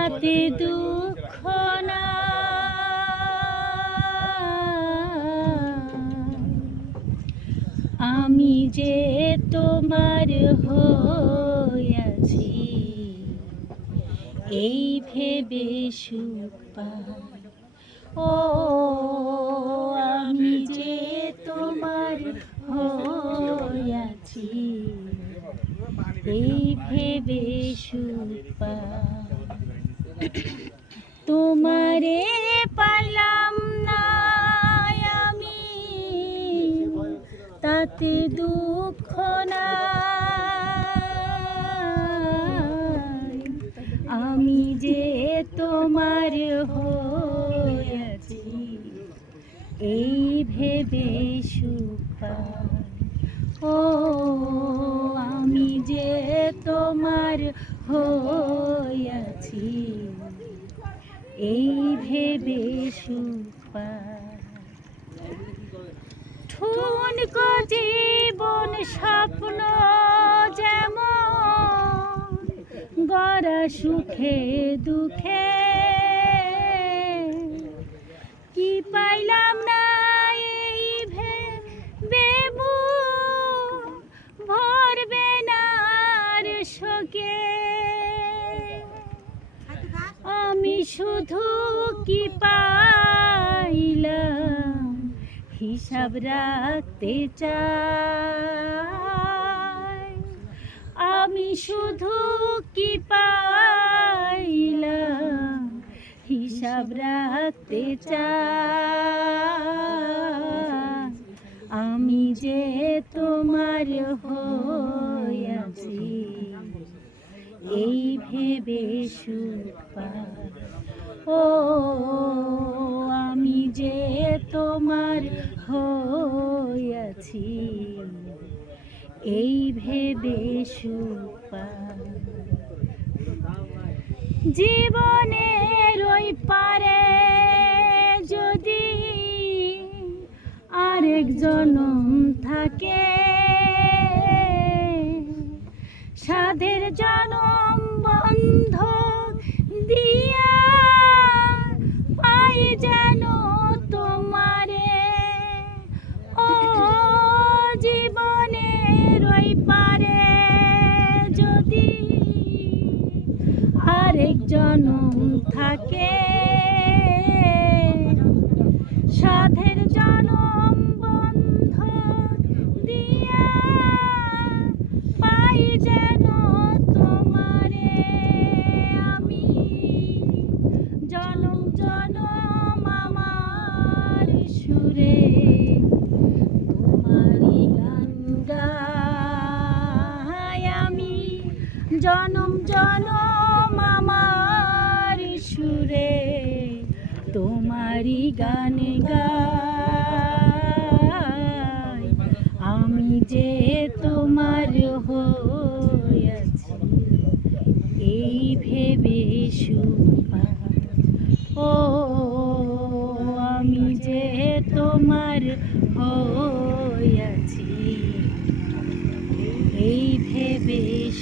তাতে দুঃখ না। আমি যে তোমার হইয়াছি এই ভেবে সুখ ও, আমি যে তোমার হইয়াছি এই ভেবে সুখ তোমারে পালাম না আমি তাতে দুঃখ না আমি যে তোমার হয়েছি এই ভেবে সুখ। ও যে তোমার হয়েছি এই ভেবে সুখ পাই। ঠুনকো জীবন স্বপ্ন যেমন, গড়া সুখে দুঃখে কি পাইলাম না এই ভেবে ভরবে না আর শোকে আমি শুধু কি পাইলাম? হিসাব রাখতে চাই। আমি শুধু কি পাইলাম? হিসাব রাখতে চাই। আমি যে তোমার হইয়াছি ভেবে ও, আমি যে তোমার হইয়াছি, এই ভেবে সুপা। জীবনের ওই পারে যদি আরেক জনম থাকে, সাধের জনম বন্ধ দিয়া পাই যেন তোমারে। ও জীবনের ওই পারে যদি আরেক জনম থাকে সাধের জনম বন্ধ দিয়া পাই যেন তোমারে আমি জনম জনম আমার সুরে, তোমারই গান গাই। আমি সুরে যে তোমার হইয়াছি এই ভেবে সুখ বেশ।